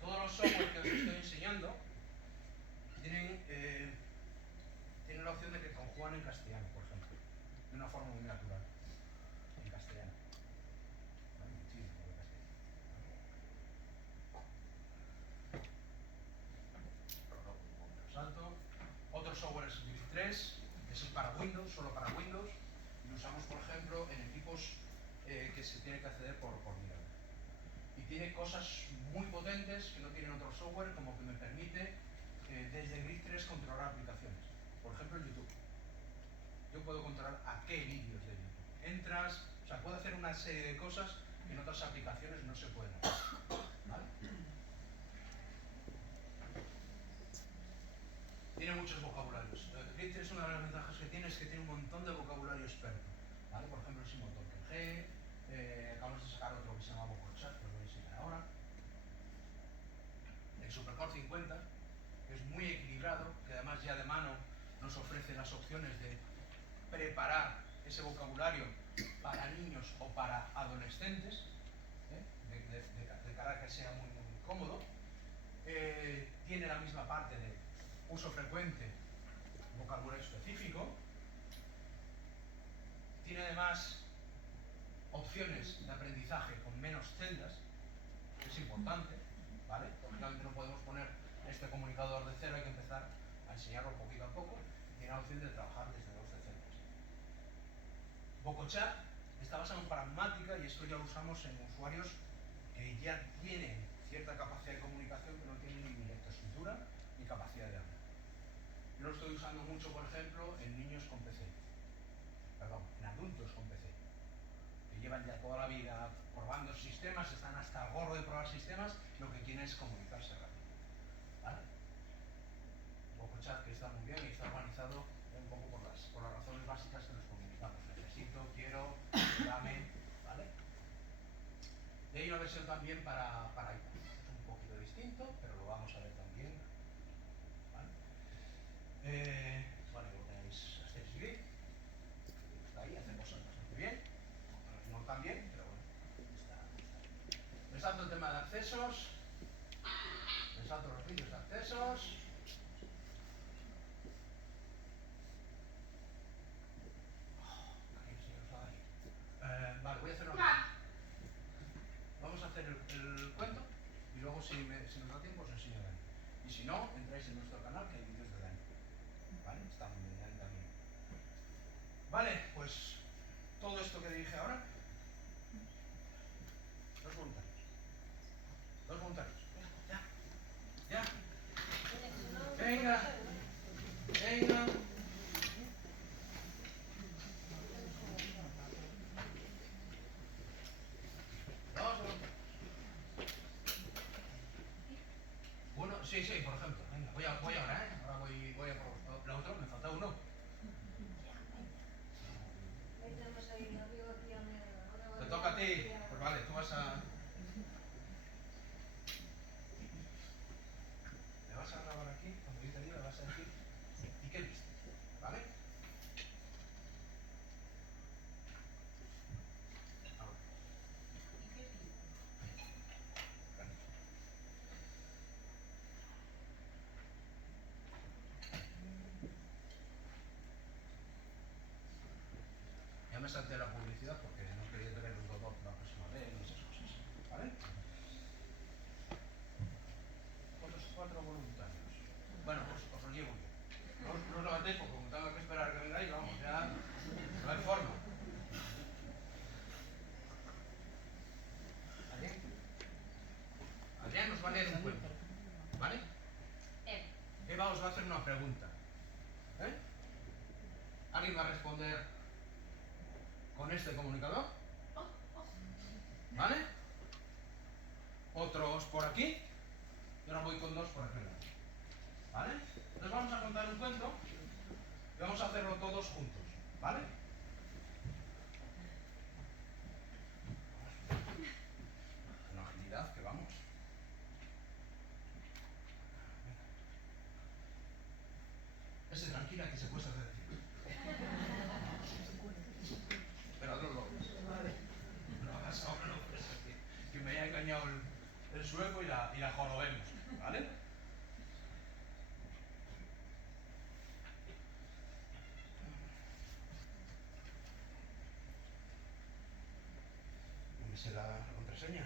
Todos los software que os estoy enseñando tienen la opción de que conjugan en castellano, por ejemplo, de una forma muy natural, en castellano. ¿Vale? Muchísimo de castellano. Salto. Otro software es Grid 3, que es para Windows, solo para Windows, y lo usamos, por ejemplo, en equipos que se tiene que acceder por nivel. Y tiene cosas muy potentes que no tienen otro software, como que me permite desde Grid 3 controlar aplicaciones. Por ejemplo, YouTube. Yo puedo controlar a qué vídeos de YouTube entras, o sea, puedo hacer una serie de cosas que en otras aplicaciones no se pueden hacer. ¿Vale? Tiene muchos vocabularios. Grid 3, una de las ventajas que tiene es que tiene un montón de vocabulario experto. ¿Vale? Por ejemplo, el Simotor G, acabamos de sacar otro que se llama Vocochat, que os voy a enseñar ahora. El Supercore 50, que es muy equilibrado, que además ya de mano nos ofrece las opciones de preparar ese vocabulario para niños o para adolescentes, de cara a que sea muy cómodo. Tiene la misma parte de uso frecuente, vocabulario específico. Tiene además opciones de aprendizaje con menos celdas, que es importante, ¿vale? Porque realmente no podemos poner este comunicador de cero, hay que empezar a enseñarlo poquito a poco. Tiene la opción de trabajar desde 12 celdas. Vocochat está basado en pragmática y esto ya lo usamos en usuarios que ya tienen cierta capacidad de comunicación, que no tienen ni lectoescritura ni capacidad de hablar. Yo lo estoy usando mucho, por ejemplo, en niños con PC. Perdón, en adultos con PC. Que llevan ya toda la vida probando sistemas, están hasta el gorro de probar sistemas, lo que quieren es comunicarse rápido. ¿Vale? Vocochat, que está muy bien y está organizado un poco por las razones básicas que nos comunicamos. Necesito, quiero, dame, ¿vale? Y hay una versión también para iPad. Es un poquito distinto, pero lo vamos a ver también. ¿Vale? Vale, pues todo esto que dije ahora. Dos voluntarios. Dos voluntarios. Ya. Ya. Venga. Venga. Dos voluntarios. Uno, sí, sí, por ejemplo. Venga, voy ahora, ¿eh? Ahora voy a por la otra, me falta uno. Te toca a ti. Pues vale, tú vas a... Le vas a grabar aquí, cuando yo te diga, le vas a decir, ¿y qué viste? ¿Vale? Ahora. Venga. Ya me salté la publicidad porque no quería tener un dolor la próxima vez y esas cosas. ¿Vale? Otros 4 voluntarios. Bueno, pues os los llevo yo. No os levantéis porque como tengo que esperar a que vengáis, vamos, ya no hay forma. ¿Adrián? Adrián nos va a leer un cuento. ¿Vale? Eva os va a hacer una pregunta. ¿Eh? ¿Alguien va a responder con este comunicador? ¿Vale? Otros por aquí. Y ahora voy con dos por aquel lado. ¿Vale? Entonces vamos a contar un cuento y vamos a hacerlo todos juntos. ¿Vale? Con agilidad que vamos. Ese tranquila que se cuesta de decir. Pero no lo hagas ahora, no puede ser que me haya engañado el sueco y la jorobemos. ¿Vale? ¿Dónde sé la contraseña?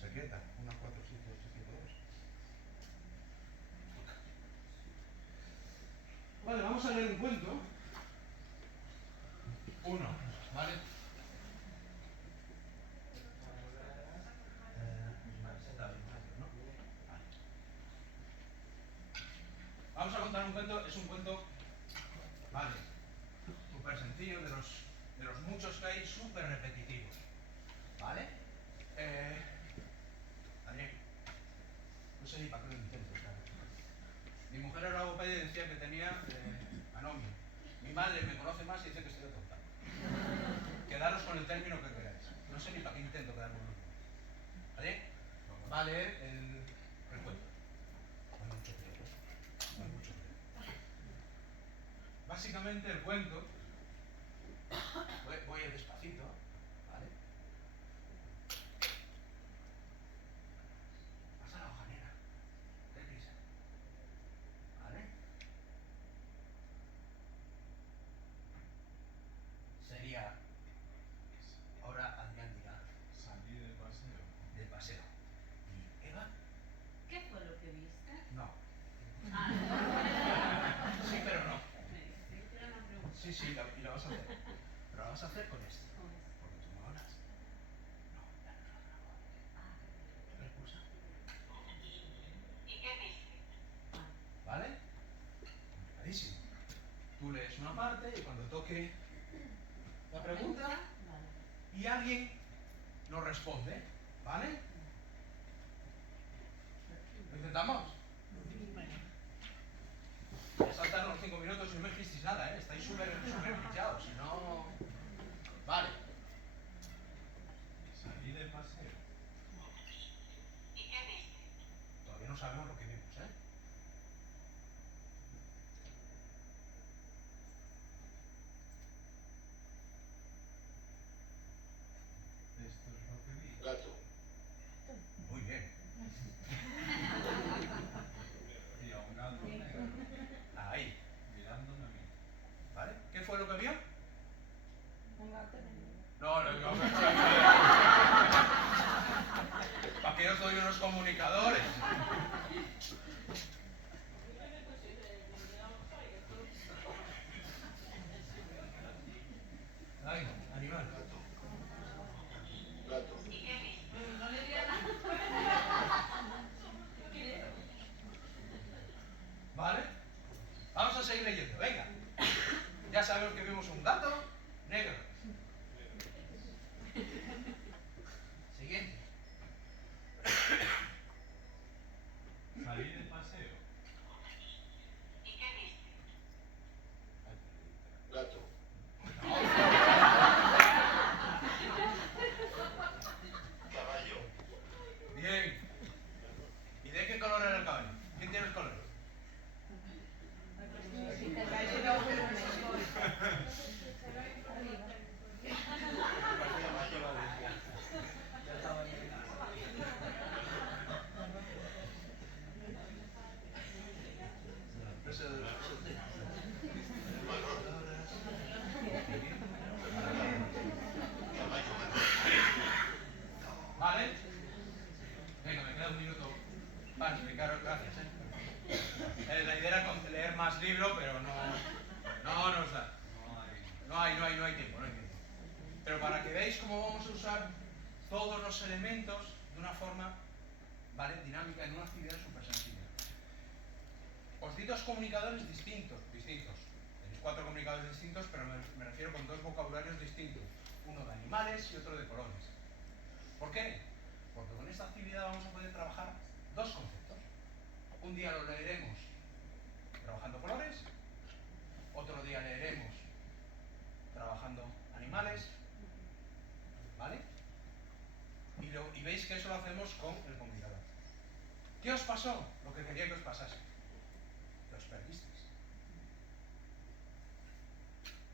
Secreta. 147852. Vale, vamos a leer un cuento. Uno, ¿vale? Está bien, ¿no? Vale. Vamos a contar un cuento, es un cuento, vale, súper sencillo, de los muchos que hay, súper repetitivos. ¿Vale? Adrián, no sé ni para qué lo intento, ¿sabes? Mi mujer era logopeda y decía que tenía anomia. Mi madre me conoce más y dice que estoy tonta. Quedaros con el término que queráis. No sé ni para qué intento quedarme con el. ¿Vale? Va a leer el cuento. No hay mucho que leer, ¿eh? No hay mucho que leer. Básicamente el cuento, voy despacito, ¿vale? Pasa la hoja, nena. Deprisa. ¿Vale? Sería, ahora Adrián dirá, Salí de paseo. de paseo. ¿Y Eva? ¿Qué fue lo que viste? No. Ah, Sí, pero no. sí, era una pregunta. Sí, sí, y la vas a hacer. Pero la vas a hacer con esto. ¿Cómo es? Porque tú no hablas. No, ya no es la grabo. Ah, ¿Qué pulsa? ¿Y qué viste? ah, ¿Vale? Complicadísimo. Tú lees una parte y cuando toque la pregunta vale. y alguien nos responde, ¿vale? ¿Lo intentamos? Ya saltaron los 5 minutos y no me dijisteis nada, ¿eh? Estáis súper pillados, si no... Vale. Salí de paseo. ¿Y qué viste? Todavía no sabemos lo que vimos, ¿eh? Esto es lo que vi. Gato. Muy bien. Vi a un gato negro Ahí. mirándome a mí. ¿Vale? ¿Qué fue lo que vio? Un gato negro. No, ¿para qué os doy unos comunicadores? a seguir leyendo, venga. Ya sabemos que vimos un gato negro. Siguiente. Salí de paseo. ¿Y qué viste? Gato. Caballo. Bien. ¿Y de qué color era el caballo? ¿Quién tiene los colores? Caballo valenciano. ¿Vale? Venga, me queda un minuto para explicaros, gracias. La idea era leer más libro, pero no nos da. No hay tiempo, no hay tiempo. Pero para que veáis cómo vamos a usar todos los elementos de una forma, ¿vale?, dinámica en una actividad súper sencilla. Os di dos comunicadores distintos. Tenéis 4 comunicadores distintos, pero me refiero con 2 vocabularios distintos. Uno de animales y otro de colores. ¿Por qué? Porque con esta actividad vamos a poder trabajar 2 conceptos. Un día lo leeremos trabajando colores, otro día leeremos trabajando animales, ¿vale? Y veis que eso lo hacemos con el comunicador. ¿Qué os pasó? Lo que quería que os pasase. Que os perdisteis.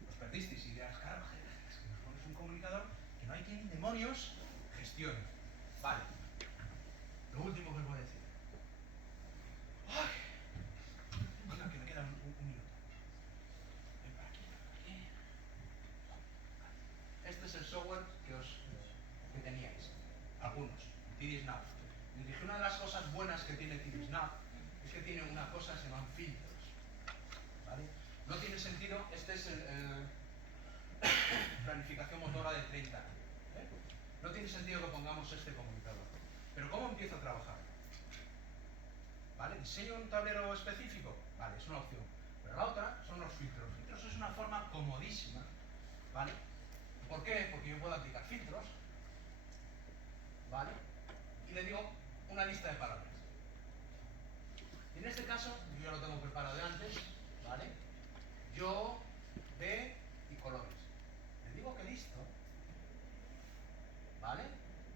Os perdisteis y dirás, claro, es que nos pones un comunicador que no hay quien demonios gestione. Vale. Lo último que os voy a decir. ¡Ay! Venga, que me queda un minuto. Ven para aquí, ven para aquí. Este es el software que teníais. Algunos. TDSnap. Les dije, una de las cosas buenas que tiene TDSnap es que tiene una cosa que se llaman filtros. ¿Vale? No tiene sentido, este es el planificación motora de 30 años. No tiene sentido que pongamos este comunicador. Pero ¿cómo empiezo a trabajar? ¿Vale? ¿Diseño un tablero específico? Vale, es una opción. Pero la otra son los filtros. Los filtros es una forma comodísima. ¿Vale? ¿Por qué? Porque yo puedo aplicar filtros. ¿Vale? Y le digo una lista de palabras. En este caso, yo ya lo tengo preparado de antes. ¿Vale? Yo, B y colores. Le digo que listo. ¿Vale?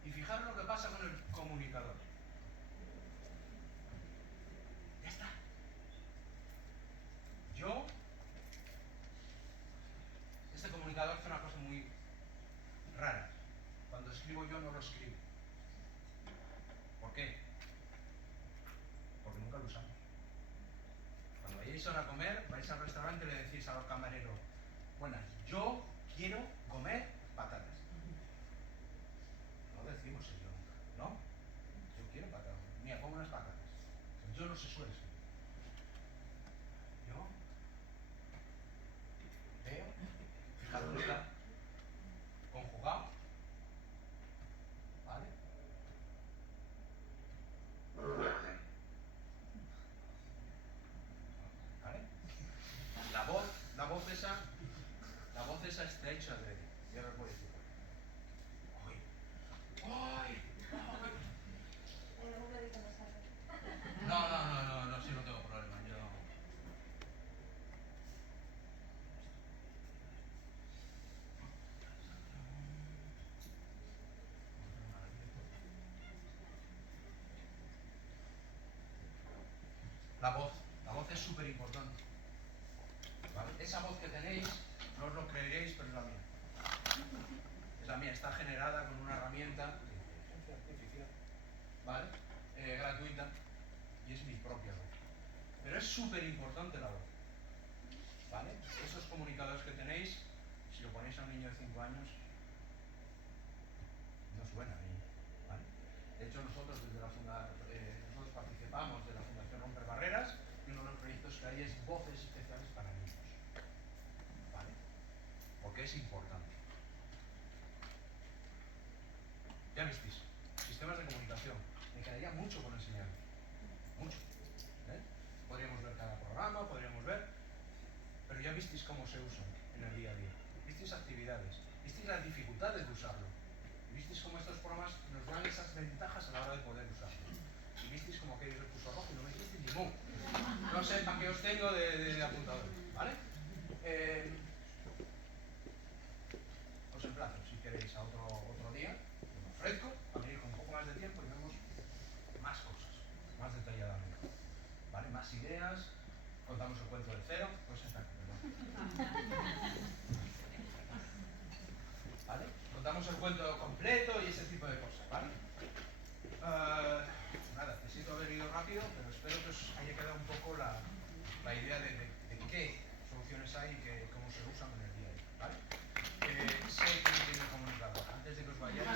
Y fijaros lo que pasa con el comunicador. Ya está. Yo... Este comunicador hace una cosa muy rara. Cuando escribo yo no lo escribo. ¿Por qué? Porque nunca lo usamos. Cuando vayáis ahora a comer, vais al restaurante y le decís al camarero, buenas, yo quiero comer patatas. No decimos eso nunca, ¿no? Yo quiero patatas. Mira, pongo unas patatas. Yo no se suele escribir. Yo veo, fijaros, está conjugado, ¿vale? ¿Vale? La voz esa está hecha de... Ya lo puedo decir. ¡Ay! ¡Ay! ¡Ay! No, sí, no tengo problema. Yo... La voz es súper importante. ¿Vale? Esa voz que tenéis, no os lo creeréis, pero es la mía. Es la mía, está generada con una herramienta de inteligencia artificial, ¿vale? Gratuita, y es mi propia voz. Pero es súper importante la voz, ¿vale? Esos comunicadores que tenéis, si lo ponéis a un niño de 5 años, no suena bien, ¿vale? De hecho, nosotros nosotros participamos de la Fundación Romper Barreras, y uno de los proyectos que hay es voces especiales para niños, ¿vale? Porque es importante. Ya visteis, sistemas de comunicación. Me quedaría mucho por enseñaros. Mucho. Podríamos ver cada programa, podríamos ver. visteis cómo se usan en el día a día, visteis actividades, visteis las dificultades de usarlo, y visteis cómo estos programas nos dan esas ventajas a la hora de poder usarlos. Y visteis como aquello se puso rojo y no me hicisteis ni mu. No sé para qué os tengo de apuntador, ¿vale? Os emplazo, si queréis, a otro día, me ofrezco a venir con un poco más de tiempo y vemos más cosas, más detalladamente, ¿vale? Más ideas, contamos el cuento de cero, pues exacto, perdón. ¿Vale? Contamos el cuento completo y ese tipo de cosas, ¿vale? Nada, necesito haber ido rápido, pero espero que os haya quedado un poco la idea de qué soluciones hay y cómo se usan en el día a día, ¿vale? Sé que me tiene comunicado. Antes de que os vayáis,